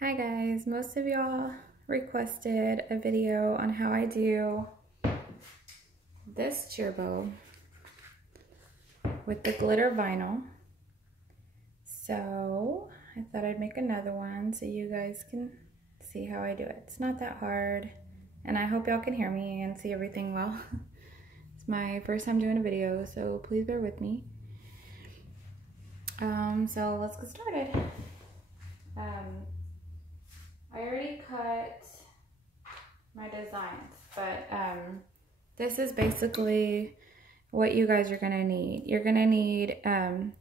Hi guys, most of y'all requested a video on how I do this cheer bow with the glitter vinyl. So I thought I'd make another one so you guys can see how I do it. It's not that hard, and I hope y'all can hear me and see everything well. It's my first time doing a video, so please bear with me. So let's get started. I already cut my designs, but this is basically what you guys are gonna need. You're gonna need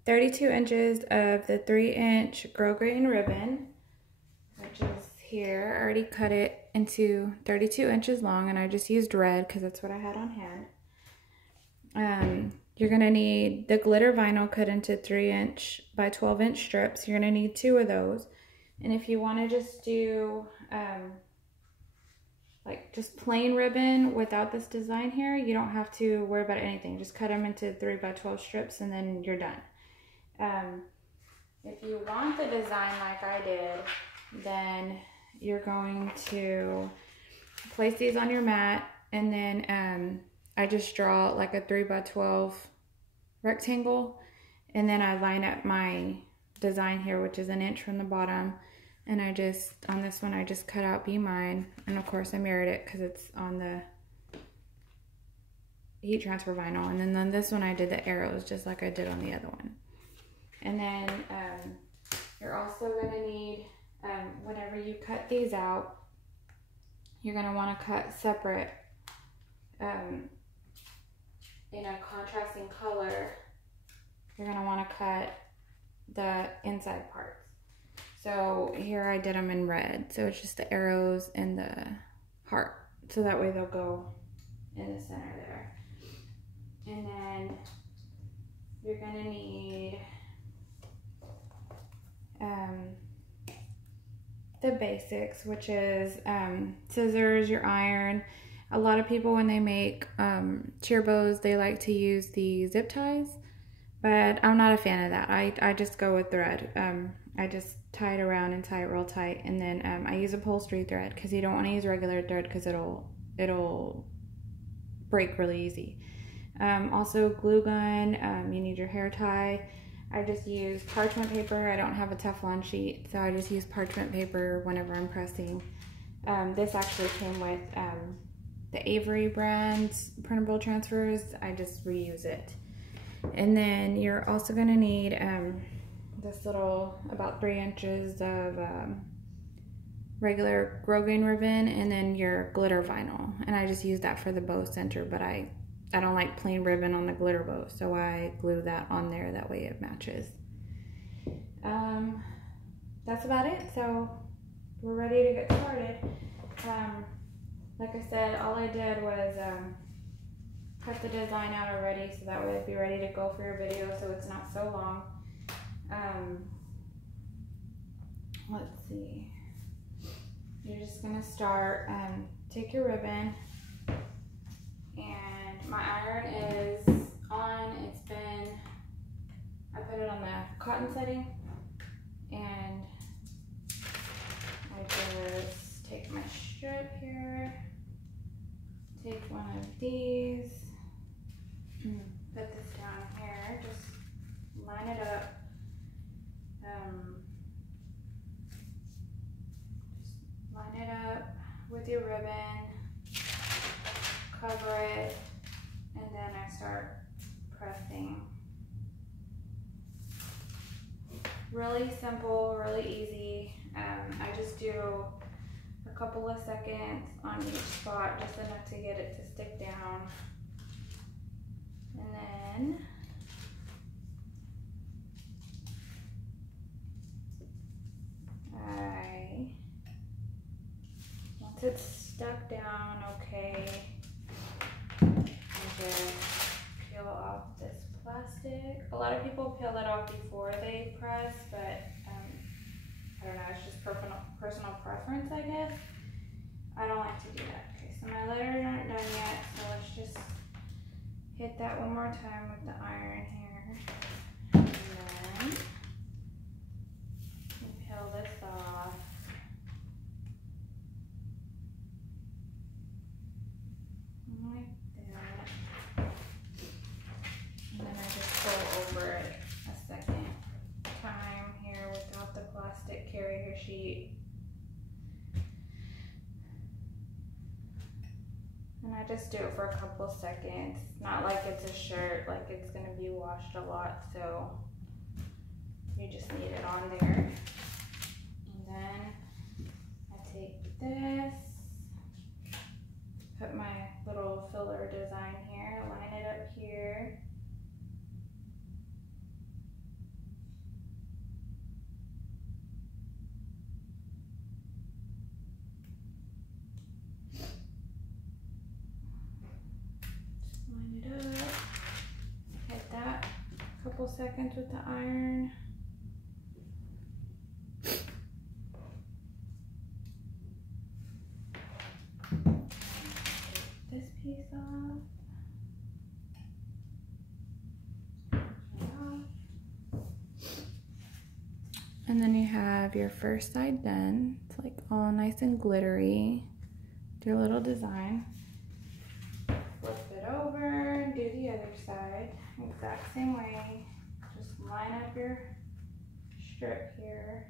32 inches of the 3-inch grosgrain ribbon, which is here. I already cut it into 32 inches long, and I just used red because that's what I had on hand. You're gonna need the glitter vinyl cut into 3-inch by 12-inch strips. You're gonna need 2 of those. And if you want to just do like just plain ribbon without this design here, you don't have to worry about anything. Just cut them into 3 by 12 strips and then you're done. If you want the design like I did, then you're going to place these on your mat, and then I just draw like a 3 by 12 rectangle, and then I line up my design here, which is 1 inch from the bottom, and I just, on this one, I just cut out Be Mine, and of course I mirrored it because it's on the heat transfer vinyl, and then on this one I did the arrows just like I did on the other one. And then you're also going to need, whenever you cut these out, you're going to want to cut separate in a contrasting color. You're going to want to cut the inside parts. So here I did them in red, so it's just the arrows and the heart, so that way they'll go in the center there. And then you're gonna need the basics, which is scissors, your iron. A lot of people, when they make cheer bows, they like to use the zip ties, but I'm not a fan of that. I just go with thread. I just tie it around and tie it real tight, and then I use upholstery thread because you don't want to use regular thread because it'll break really easy. Also glue gun, you need your hair tie. I just use parchment paper. I don't have a Teflon sheet, so I just use parchment paper whenever I'm pressing. This actually came with the Avery brand printable transfers. I just reuse it. And then you're also going to need this little, about 3 inches of regular grosgrain ribbon, and then your glitter vinyl. And I just use that for the bow center, but I don't like plain ribbon on the glitter bow, so I glue that on there, that way it matches. That's about it, so we're ready to get started. Like I said, all I did was cut the design out already, so that way it'd be ready to go for your video, so it's not so long. Let's see. You're just gonna start, take your ribbon, and my iron is on. I put it on the cotton setting, and I just take my strip here, take one of these, put this down here, just line it up. Just line it up with your ribbon, cover it, and then I start pressing. Really simple, really easy. I just do a couple of seconds on each spot, just enough to get it to stick down. And then once it's stuck down, okay, I just peel off this plastic. A lot of people peel it off before they press, but I don't know, it's just personal preference, I guess. I don't like to do that. Okay, so my letters aren't done yet, so let's just hit that one more time with the iron here. And then peel this off. sheet. And I just do it for a couple seconds. Not like it's a shirt, like it's gonna be washed a lot, so you just need it on there. And then I take this, put my little filler design here, line it up here. Line it up, hit that a couple seconds with the iron. This piece off. And then you have your first side done. It's like all nice and glittery. Do your little design. Flip it over, do the other side. Exact same way. Just line up your strip here.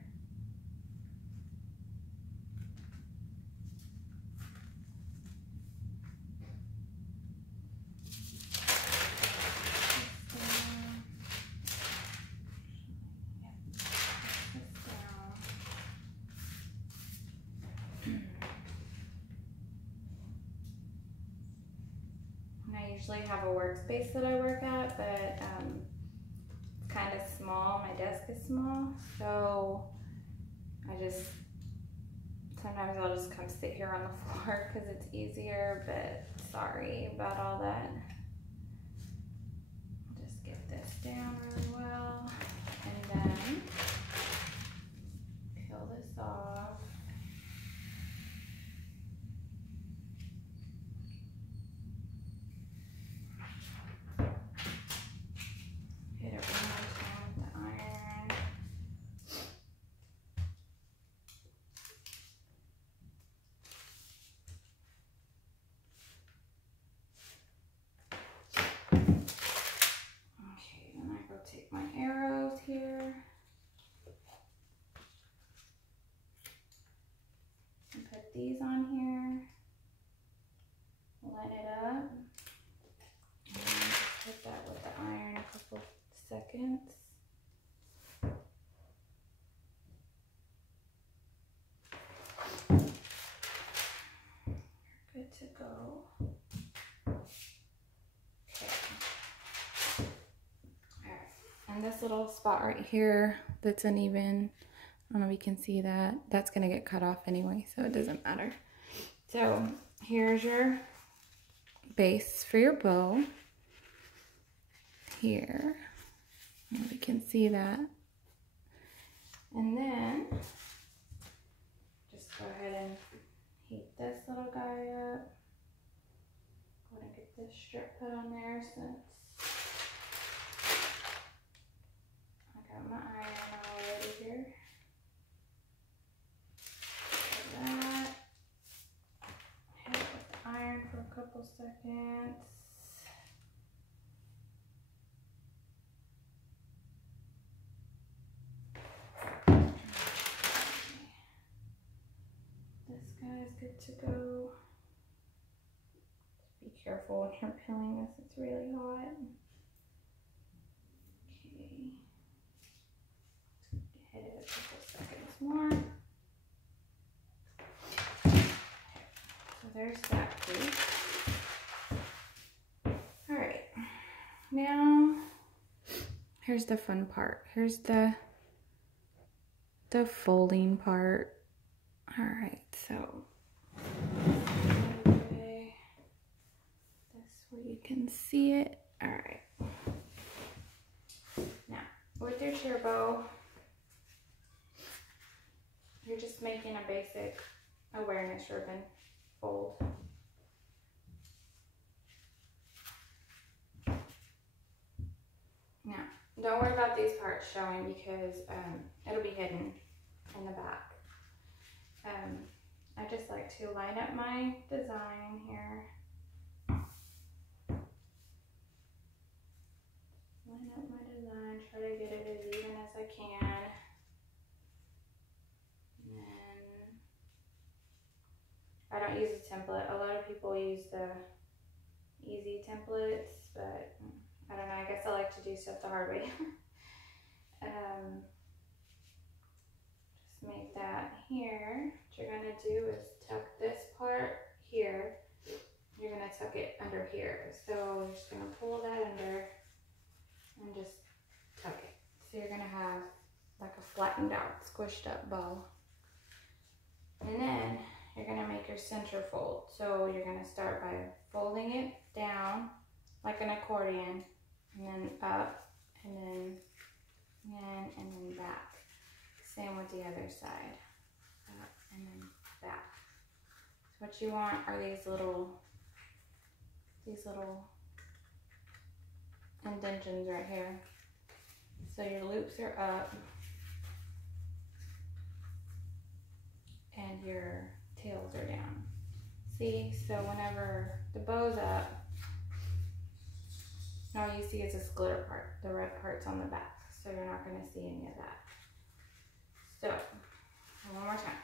I usually have a workspace that I work at, but it's kind of small. My desk is small, so sometimes I'll just come sit here on the floor because it's easier, but sorry about all that. Just get this down really well, and then peel this off. Hit it one more time with the iron. Okay, then I go take my arrows here and put these on here. Line it up. And hit that with the iron a couple seconds. You're good to go. Okay. Alright. And this little spot right here that's uneven, I don't know if you can see that. That's going to get cut off anyway, so it doesn't matter. So here's your base for your bow. Here. We can see that. And then just go ahead and heat this little guy up. Go ahead and get this strip put on there since I got my iron already here. Like that. Hit it with the iron for a couple seconds. Good to go. Just be careful when you're peeling this, it's really hot. Okay. Hit it a couple seconds more. So there's that piece. Alright. Now here's the fun part. Here's the folding part. Alright, so this way you can see it. Alright. Now, with your shear bow, you're just making a basic awareness ribbon fold. Now, don't worry about these parts showing because it'll be hidden in the back. I just like to line up my design here. Line up my design, try to get it as even as I can. And template. A lot of people use the easy templates, but I don't know, I guess I like to do stuff the hard way. Just make that here. What you're gonna do is tuck this part here. You're gonna tuck it under here. So you're just gonna pull that under and just tuck it. So you're gonna have like a flattened out, squished up bow. And then you're gonna make your center fold. So you're gonna start by folding it down like an accordion, and then up, and then in, and then back. Same with the other side. Up and then back. So what you want are these little indentions right here. So your loops are up and your tails are down. See, so whenever the bow's up, all you see is this glitter part. The red part's on the back, so you're not gonna see any of that. So, one more time.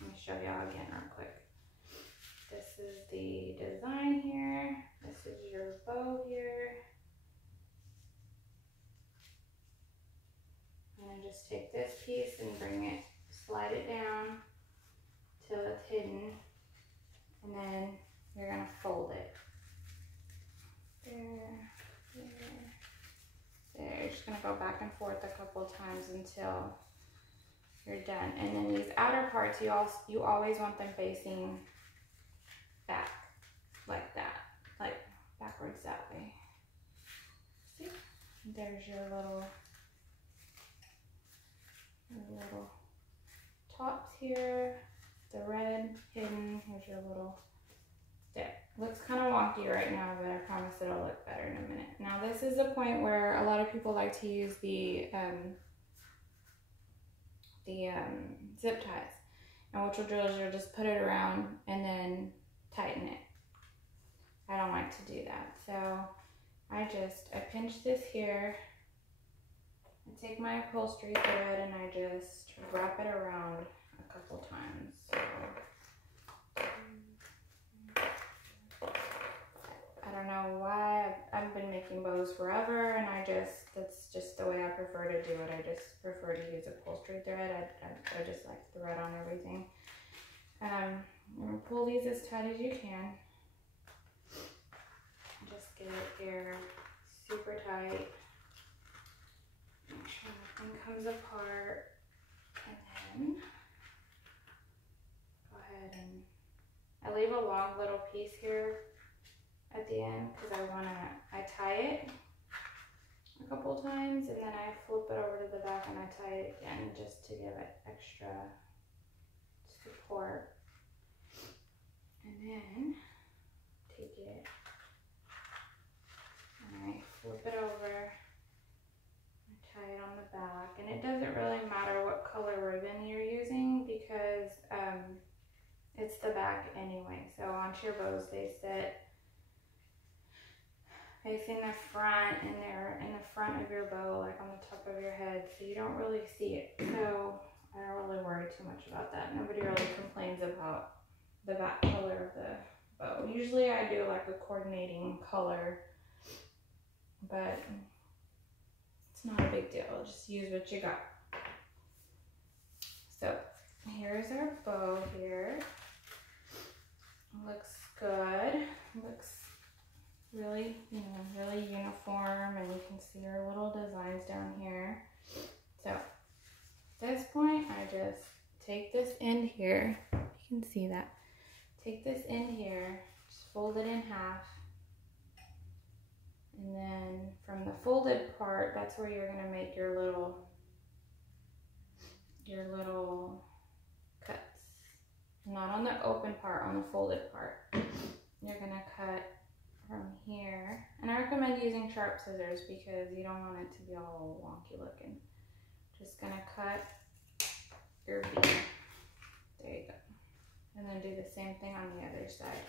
Let me show y'all again real quick. This is the design here. This is your bow here. I'm gonna just take this piece and bring it, slide it down till it's hidden, and then you're gonna fold it. There, there, there. You're just gonna go back and forth a couple times until you're done. And then these outer parts, you always want them facing back, like that, like backwards that way. See? There's your little tops here, the red hidden. Here's your little dip. Looks kind of wonky right now, but I promise it'll look better in a minute. Now this is the point where a lot of people like to use the zip ties. And what you'll do is you'll just put it around and then tighten it. I don't like to do that. So I pinch this here. I take my upholstery thread and I just wrap it around a couple times. So, I don't know why, I've been making bows forever, and that's just the way I prefer to do it. I just prefer to use upholstery thread. I just like thread on everything. Pull these as tight as you can. Just get it here super tight. Make sure nothing comes apart. And then go ahead and I leave a long little piece here at the end because I tie it a couple times and then I flip it over to the back and I tie it again just to give it extra support. And then take it and I flip it over, I tie it on the back, and it doesn't really matter what color ribbon you're using because it's the back anyway. So on cheer bows they sit facing the front, and they're in the front of your bow, like on the top of your head, so you don't really see it. So I don't really worry too much about that. Nobody really complains about the back color of the bow. Usually I do like a coordinating color, but it's not a big deal. Just use what you got. So here's our bow here. Looks good. Looks really, really uniform, and you can see our little designs down here. So at this point, I just take this end here. You can see that. Take this end here, just fold it in half. And then from the folded part, that's where you're gonna make your little cuts. Not on the open part, on the folded part. You're gonna cut from here, and I recommend using sharp scissors because you don't want it to be all wonky looking. Just gonna cut your V. There you go. And then do the same thing on the other side.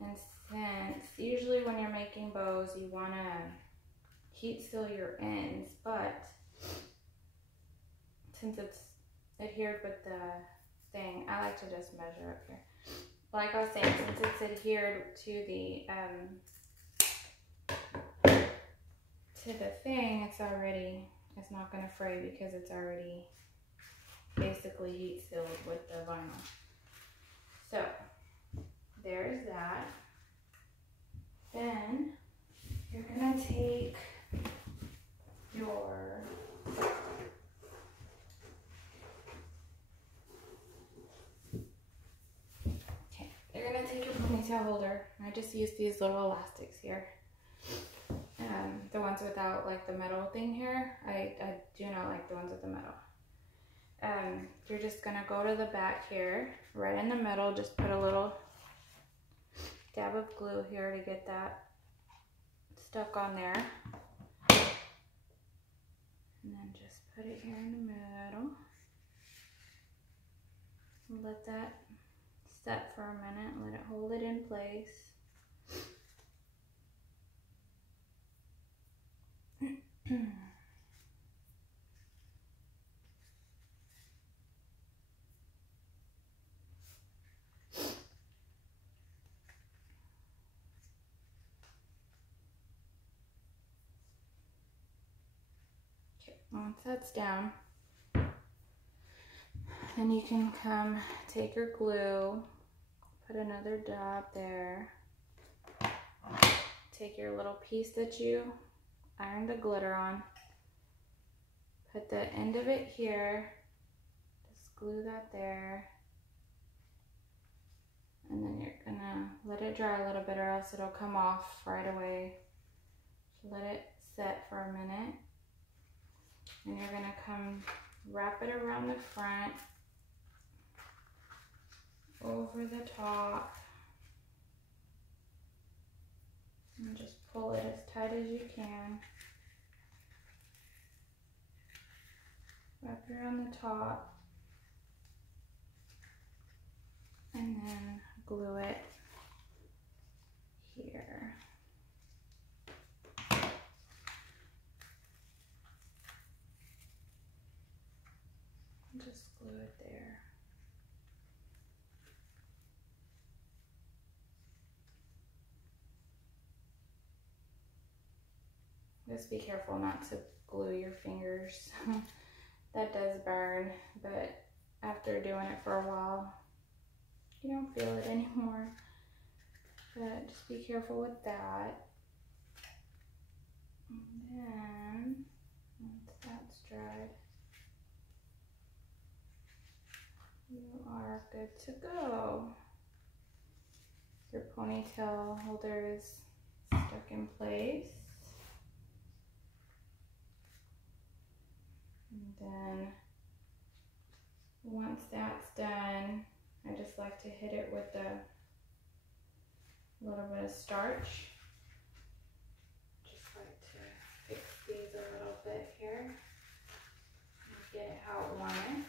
And since usually when you're making bows, you wanna heat seal your ends, but since it's adhered with the thing, I like to just measure up here. like I was saying, since it's adhered to the thing, it's not going to fray because it's already basically heat sealed with the vinyl. So there's that. Then you're going to take your ponytail holder. I just use these little elastics here. The ones without like the metal thing here. I do not like the ones with the metal. You're just gonna go to the back here, right in the middle, just put a little dab of glue here to get that stuck on there. And then just put it here in the middle. Let that set for a minute, let it hold it in place. Okay, once that's down, then you can come take your glue, put another dab there, take your little piece that you ironed the glitter on, put the end of it here, just glue that there, and then you're gonna let it dry a little bit or else it'll come off right away. Let it set for a minute, and you're gonna come wrap it around the front, over the top, and just pull it as tight as you can. Wrap it around the top, and then glue it here. Just glue it there. Just be careful not to glue your fingers. That does burn, but after doing it for a while, you don't feel it anymore. But just be careful with that. And then, once that's dried, you are good to go. Your ponytail holder is stuck in place. And then once that's done, I just like to hit it with a little bit of starch. Just like to fix these a little bit here and get it how I want it.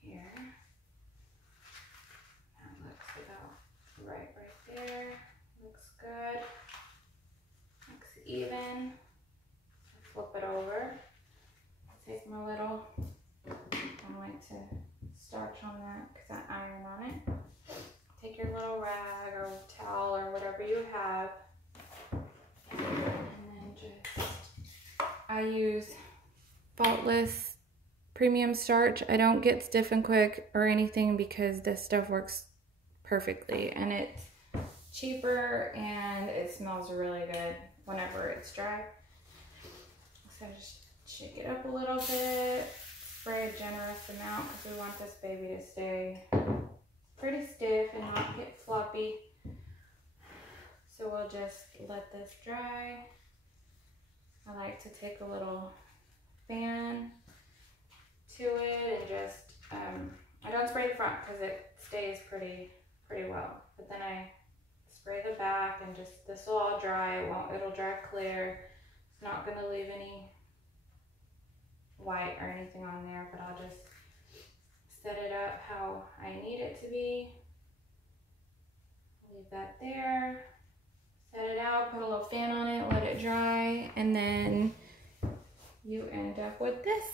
Here. That looks about right there. Looks good. Looks even. Flip it over. Take my little, I like to starch on that because I iron on it. Take your little rag or towel or whatever you have, and then just, I use Faultless premium starch. I don't get stiff and quick or anything because this stuff works perfectly, and it's cheaper and it smells really good whenever it's dry. So just shake it up a little bit, spray a generous amount because we want this baby to stay pretty stiff and not get floppy. So we'll just let this dry. I like to take a little fan to it and just, I don't spray the front because it stays pretty well. But then I spray the back and just, this will all dry. It'll dry clear. It's not gonna leave any white or anything on there, but I'll just set it up how I need it to be. Leave that there. Set it out, put a little fan on it, let it dry, and then you end up with this.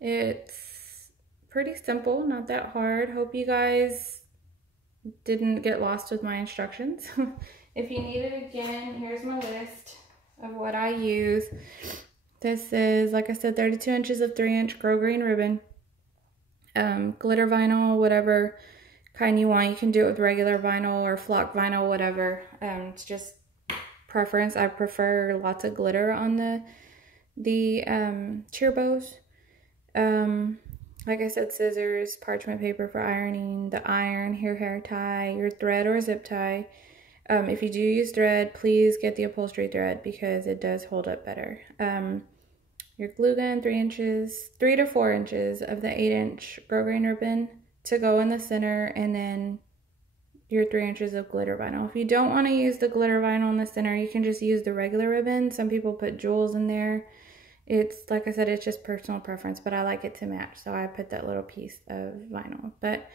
It's pretty simple, not that hard. Hope you guys didn't get lost with my instructions. If you need it again, here's my list of what I use. This is, like I said, 32 inches of 3-inch grosgrain ribbon. Glitter vinyl, whatever kind you want. You can do it with regular vinyl or flock vinyl, whatever. It's just preference. I prefer lots of glitter on the cheer bows. Like I said, scissors, parchment paper for ironing, the iron, hair tie, your thread or zip tie. If you do use thread, please get the upholstery thread because it does hold up better. Your glue gun, 3 to 4 inches of the 8-inch grosgrain ribbon to go in the center, and then your 3 inches of glitter vinyl. If you don't want to use the glitter vinyl in the center, you can just use the regular ribbon. Some people put jewels in there. It's, like I said, it's just personal preference, but I like it to match, so I put that little piece of vinyl. But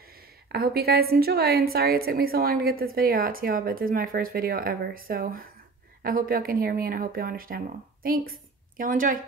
I hope you guys enjoy, and sorry it took me so long to get this video out to y'all, but this is my first video ever, so I hope y'all can hear me, and I hope y'all understand well. Thanks. Y'all enjoy.